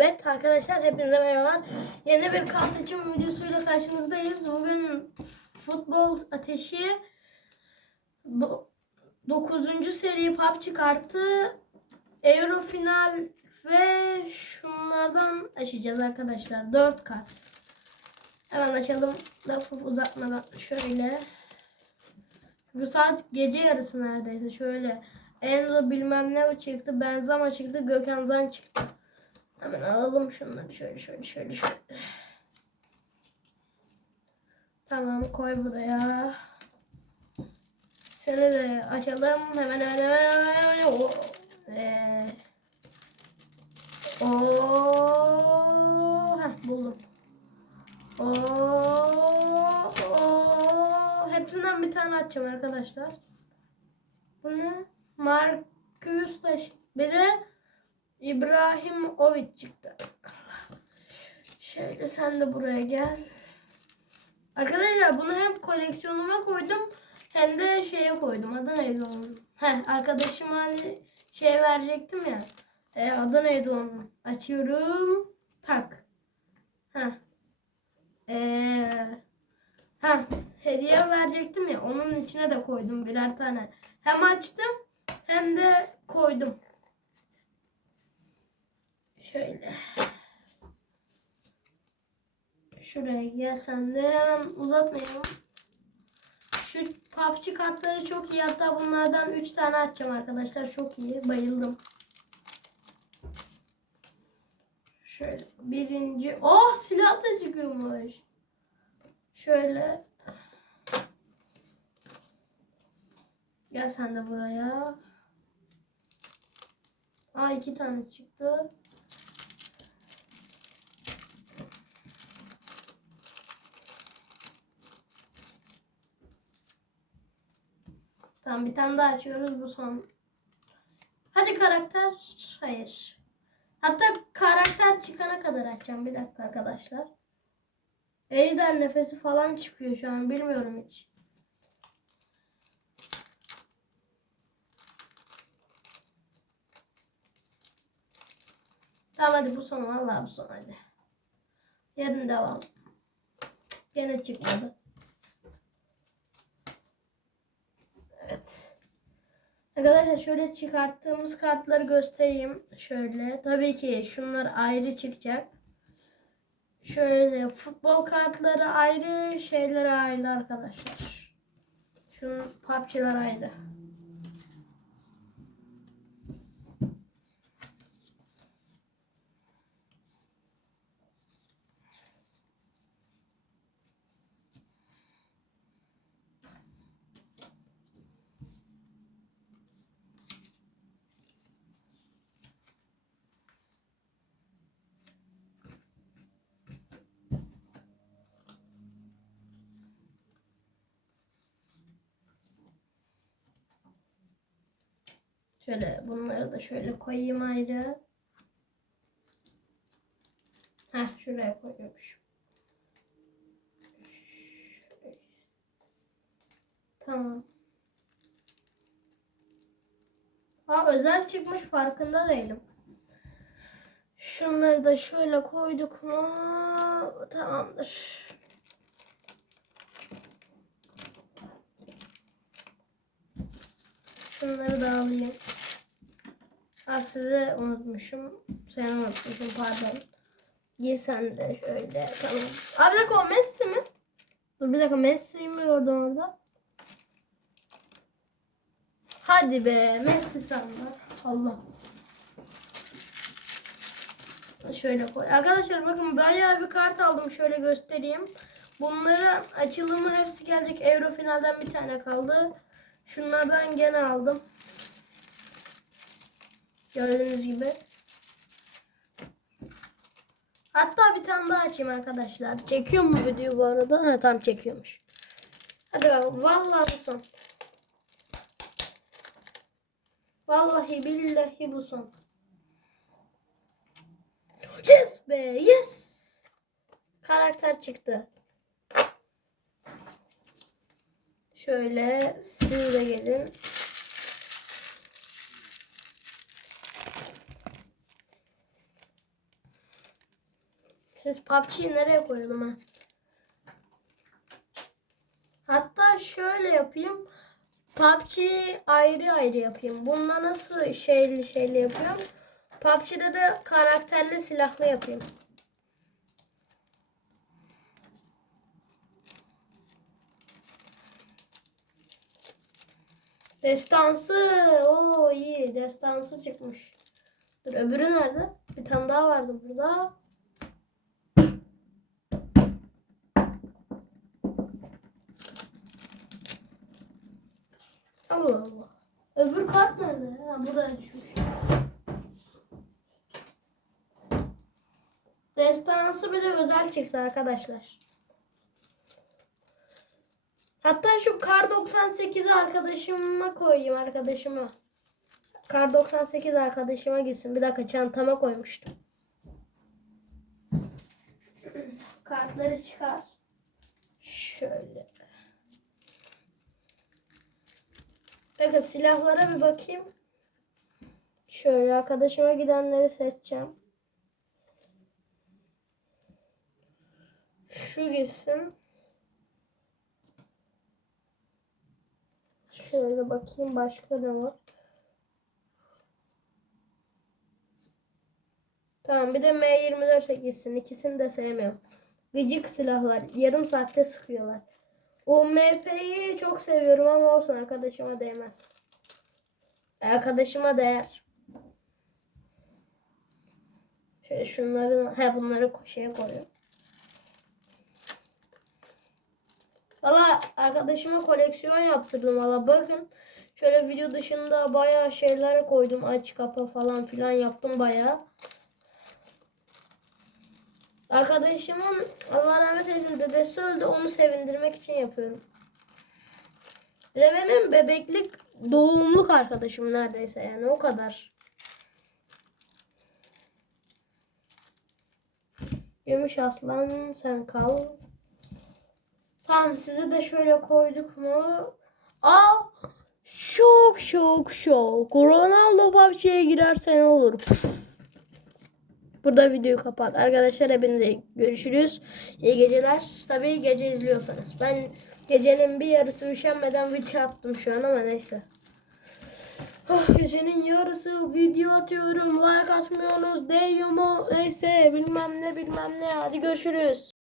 Evet arkadaşlar hepinize merhabalar. Yeni bir kart açım videosuyla karşınızdayız. Bugün futbol ateşi 9. seri PUBG kartı Euro final ve şunlardan açacağız arkadaşlar. 4 kart. Hemen açalım lafı uzatmadan şöyle. Bu saat gece yarısı neredeyse şöyle. Enzo bilmem ne çıktı. Benzema çıktı. Gökhan Zan çıktı. Hemen alalım şunları şöyle şöyle şöyle şöyle. Tamam koy buraya. Seni de açalım. Hemen hemen hemen hemen. hemen. O, ee, o, heh, buldum. O, hepsinden bir tane açacağım arkadaşlar. Bu ne? Marcus Taş. Bir de İbrahimovic çıktı. Şöyle sen de buraya gel. Arkadaşlar bunu hem koleksiyonuma koydum hem de şeye koydum. Adı neydi onun? Heh, arkadaşıma hani şey verecektim ya. E, adı neydi? Açıyorum. Tak. Heh. Eee Ha, hediye verecektim ya. Onun içine de koydum birer tane. Hem açtım hem de koydum. Şöyle. Şuraya gel sen de hemen uzatmayalım. Şu PUBG kartları çok iyi. Hatta bunlardan 3 tane açacağım arkadaşlar. Çok iyi. Bayıldım. Şöyle birinci. Oh silah da çıkıyormuş. Şöyle. Gel sen de buraya. Aa iki tane çıktı. Tamam bir tane daha açıyoruz bu son. Hadi karakter. Hayır. Hatta karakter çıkana kadar açacağım. Bir dakika arkadaşlar. Ejder nefesi falan çıkıyor şu an. Bilmiyorum hiç. Tamam hadi bu son. Vallahi bu son hadi. Yarın devam. Gene çıkmadı. Evet. Arkadaşlar şöyle çıkarttığımız kartları göstereyim. Şöyle. Tabii ki şunlar ayrı çıkacak. Şöyle futbol kartları ayrı, şeyler ayrı arkadaşlar. Şunun PUBG'ler ayrı. Şöyle bunları da şöyle koyayım ayrı. Heh şuraya koyuyormuşum. Tamam. Ha özel çıkmış farkında değilim. Şunları da şöyle koyduk mu? Tamamdır. Şunları da alayım. Ha size unutmuşum. Sen unutmuşum pardon. Gir sen de şöyle. Tamam. Abi bir dakika o Messi mi? Dur bir dakika Messi mi gördüm orada? Hadi be Messi sandı. Allah. Şöyle koy. Arkadaşlar bakın bayağı bir kart aldım. Şöyle göstereyim. Bunların açılımı hepsi gelecek. Euro finalden bir tane kaldı. Şunlardan gene aldım. Gördüğünüz gibi. Hatta bir tane daha açayım arkadaşlar. Çekiyor mu video bu arada? Ha tam çekiyormuş. Hadi bakalım. Vallahi bu son. Vallahi billahi bu son. Yes be yes. Karakter çıktı. Şöyle siz de gelin. Siz PUBG'yi nereye koyalım ha? Hatta şöyle yapayım. PUBG'yi ayrı ayrı yapayım. Bununla nasıl şeyli şeyli yapıyorum? PUBG'de de karakterli silahlı yapayım. Destansı. Oo iyi. Destansı çıkmış. Dur öbürü nerede? Bir tane daha vardı burada. Allah Allah. Öbür kart nerede? Ha burada düşmüş. Destansı bir de özel çıktı arkadaşlar. Hatta şu kar 98'i arkadaşıma koyayım arkadaşıma. Kar 98 arkadaşıma gitsin. Bir dakika çantama koymuştum. Kartları çıkar. Şöyle. Bakın silahlara bir bakayım. Şöyle arkadaşıma gidenleri seçeceğim. Şu gitsin. Şöyle bakayım başka ne var. Tamam bir de M24'e gitsin. İkisini de sevmiyorum. Gıcık silahlar. Yarım saatte sıkıyorlar. O MP'yi çok seviyorum ama olsun arkadaşıma değmez. Arkadaşıma değer. Şöyle şunları, he bunları şeye koyuyorum. Valla arkadaşıma koleksiyon yaptırdım valla bakın. Şöyle video dışında bayağı şeyler koydum. Aç kapa falan filan yaptım bayağı. Arkadaşımın Allah rahmet eylesin dedesi öldü. Onu sevindirmek için yapıyorum. De benim bebeklik doğumluk arkadaşım neredeyse yani o kadar. Gümüş aslan sen kal. Tamam sizi de şöyle koyduk mu? Aa! Şok şok şok. Ronaldo PUBG'ye girerse ne olur? Burada videoyu kapat. Arkadaşlar hepinize görüşürüz. İyi geceler. Tabii gece izliyorsanız. Ben gecenin bir yarısı üşenmeden video attım şu an ama neyse. Ah, gecenin yarısı video atıyorum. Like atmıyorsunuz. Değiyor mu? Neyse bilmem ne bilmem ne. Hadi görüşürüz.